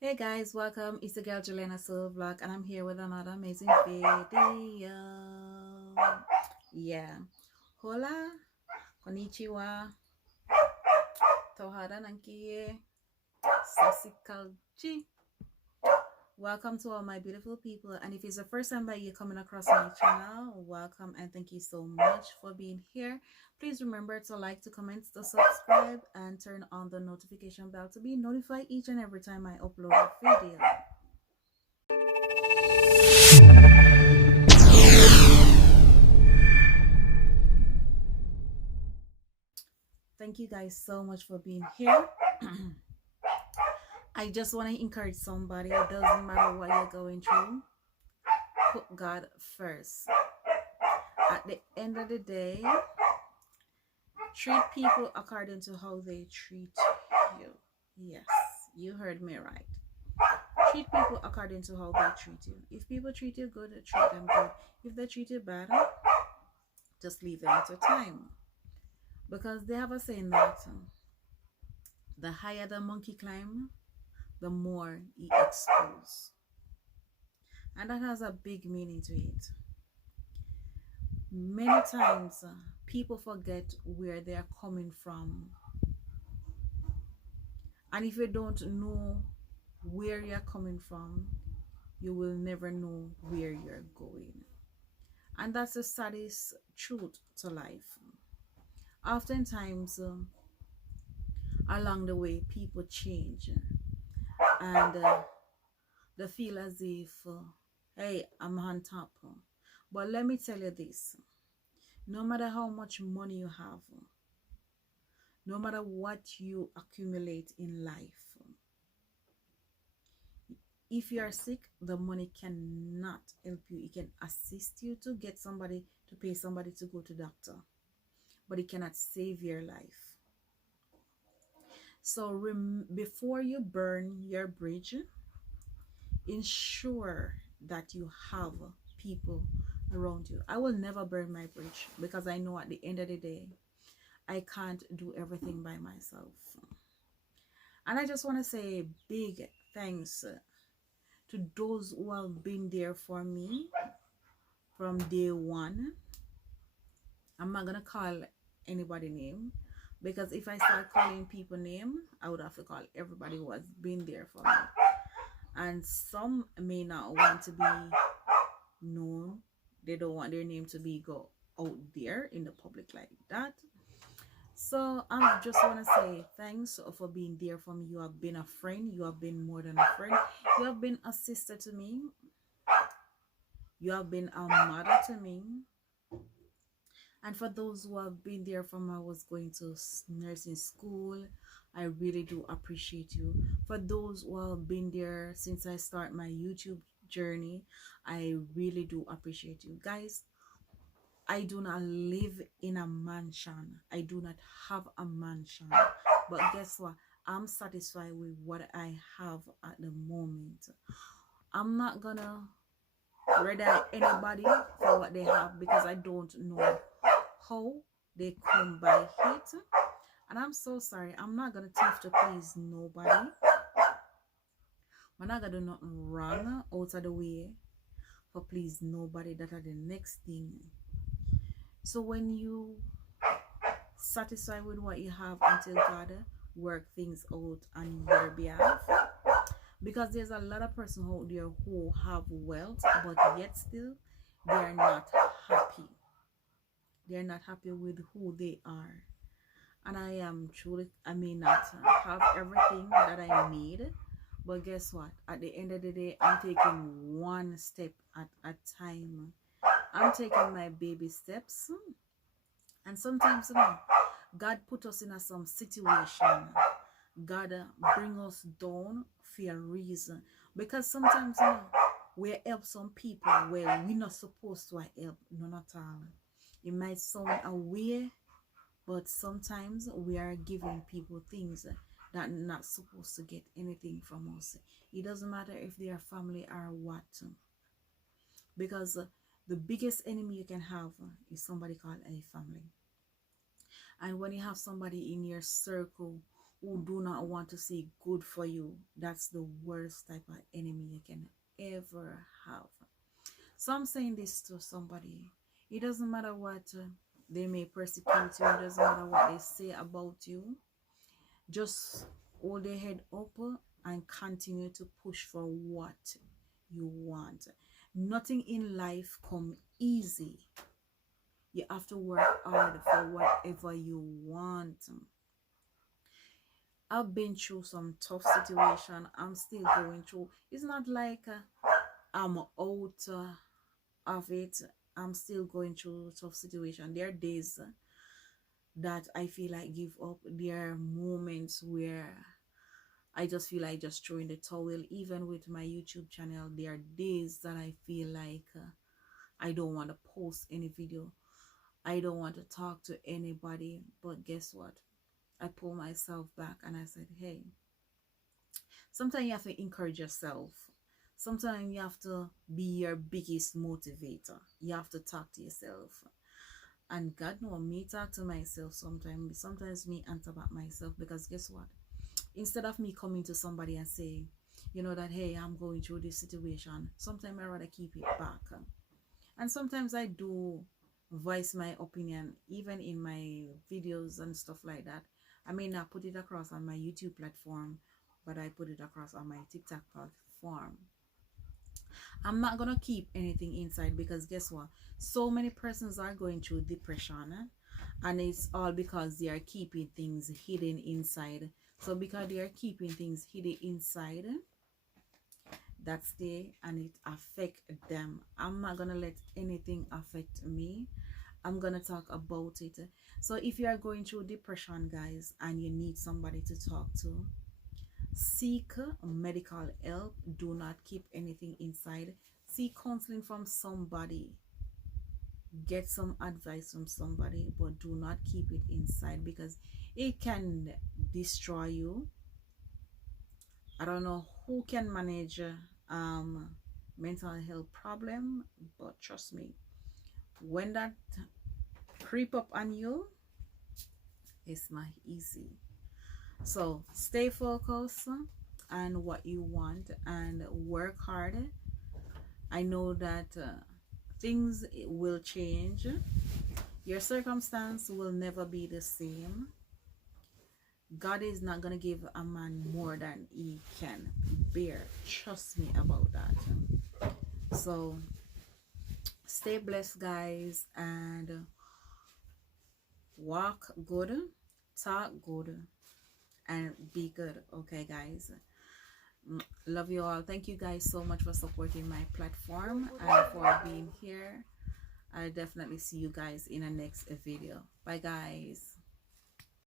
Hey guys, welcome. It's the girl Juliana Soul Vlog, and I'm here with another amazing video. Yeah. Hola, konnichiwa, tohara nankiye, sasikalji. Welcome to all my beautiful people. And if it's the first time that you're coming across my channel, welcome and thank you so much for being here. Please remember to like, to comment, to subscribe, and turn on the notification bell to be notified each and every time I upload a video. Thank you guys so much for being here. I just want to encourage somebody. It doesn't matter what you're going through. Put God first. At the end of the day, treat people according to how they treat you. Yes, you heard me right. Treat people according to how they treat you. If people treat you good, treat them good. If they treat you bad, just leave them to time. Because they have a saying that the higher the monkey climb, the more he exposes. And that has a big meaning to it. Many times people forget where they are coming from. And if you don't know where you're coming from, you will never know where you're going. And that's the saddest truth to life. Oftentimes, along the way, people change and they feel as if, hey, I'm on top. But let me tell you this, no matter how much money you have, no matter what you accumulate in life, if you are sick, the money cannot help you. It can assist you to get somebody, to pay somebody to go to doctor, but it cannot save your life. So before you burn your bridge, ensure that you have people around you. I will never burn my bridge because I know at the end of the day, I can't do everything by myself. And I just want to say big thanks to those who have been there for me from day one. I'm not gonna call anybody name, because if I start calling people name, I would have to call everybody who has been there for me. And some may not want to be known. They don't want their name to be go out there in the public like that. So I just want to say thanks for being there for me. You have been a friend. You have been more than a friend. You have been a sister to me. You have been a mother to me. And for those who have been there from I was going to nursing school, I really do appreciate you. For those who have been there since I start my YouTube journey, I really do appreciate you. Guys, I do not live in a mansion. I do not have a mansion. But guess what? I'm satisfied with what I have at the moment. I'm not gonna rely anybody for what they have, because I don't know how they come by it. And I'm so sorry. I'm not gonna thief to please nobody. I'm not gonna do nothing wrong out of the way for please nobody. That are the next thing. So when you satisfied with what you have until God work things out on your behalf, because there's a lot of person out there who have wealth but yet still they are not happy. They're not happy with who they are. And I am truly, I may not have everything that I need, but guess what? At the end of the day, I'm taking one step at a time. I'm taking my baby steps. And sometimes, God put us in some situation. God bring us down for a reason. Because sometimes, we help some people where we're not supposed to help, none at all. It might sound a way, but sometimes we are giving people things that are not supposed to get anything from us. It doesn't matter if they are family or what. Because the biggest enemy you can have is somebody called a family. And when you have somebody in your circle who do not want to see good for you. That's the worst type of enemy you can ever have. So I'm saying this to somebody. It doesn't matter what they may persecute you. It doesn't matter what they say about you. Just hold your head up and continue to push for what you want. Nothing in life come easy. You have to work hard for whatever you want. I've been through some tough situation. I'm still going through. It's not like I'm out of it. I'm still going through tough situation. There are days that I feel like give up. There are moments where I just feel like just throwing the towel. Even with my YouTube channel, there are days that I feel like I don't want to post any video. I don't want to talk to anybody. But guess what? I pull myself back and I said, hey, sometimes you have to encourage yourself. Sometimes you have to be your biggest motivator. You have to talk to yourself. And God knows, me talk to myself sometimes. Sometimes me answer back myself, because guess what? Instead of me coming to somebody and say, you know, that, hey, I'm going through this situation, sometimes I rather keep it back. And sometimes I do voice my opinion, even in my videos and stuff like that. I may not put it across on my YouTube platform, but I put it across on my TikTok platform. I'm not gonna keep anything inside, because guess what? So many persons are going through depression, and it's all because they are keeping things hidden inside. So because they are keeping things hidden inside, that's there, and it affect them. I'm not gonna let anything affect me. I'm gonna talk about it. So if you are going through depression, guys, and you need somebody to talk to, seek medical help. Do not keep anything inside. Seek counseling from somebody. Get some advice from somebody, but do not keep it inside, because it can destroy you. I don't know who can manage mental health problem, but trust me, when that creep up on you, it's not easy. So stay focused on what you want and work hard. I know that things will change. Your circumstance will never be the same. God is not going to give a man more than he can bear. Trust me about that. So stay blessed, guys, and walk good, talk good, and be good. Okay, guys, love you all. Thank you guys so much for supporting my platform and for being here. I'll definitely see you guys in the next video. Bye, guys.